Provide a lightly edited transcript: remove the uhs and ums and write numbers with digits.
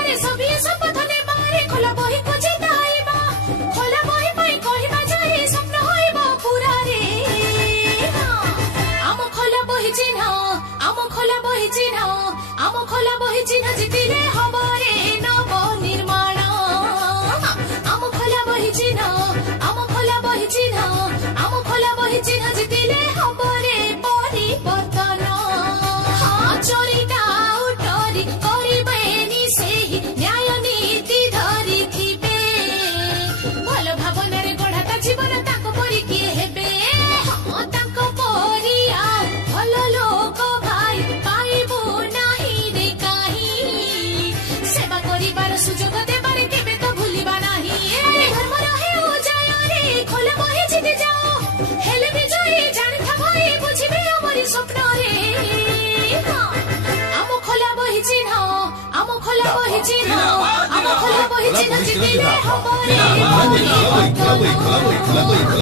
अरे सभी शपथ ने बारे खोला बही को जिताइबा खोला बही पाई कहिबा जाई स्वप्न होइबा पूरा रे आम खोला बही चिन्ह आम खोला बही चिन्ह आम खोला बही चिन्ह जितिले हब रे नव निर्माण आम खोला बही चिन्ह आम खोला बही चिन्ह आम खोला बही चिन्ह जितिले हब रे परिवर्तन चोरी डाउटरी करिबेनी सेही न्याय नीति धरी थिबे भल भावनारे गढ़ाता जीवन ताको परी किए हेबे ताको परी आ भल लोक भाई पाइबो नाही रे काहे सेवा करिबार सुजोग देबारे केबे तो भूलिबा नाही धर्म रहे उजाय रे खोल बही जिते जाओ हेले विजयी जानि था भाई बुझिबे हमरी स्वप्न रे आम खोला बही चिन्ह आम खोला बही चिन्ह आम खोला बही चिन्ह जितिले हब रे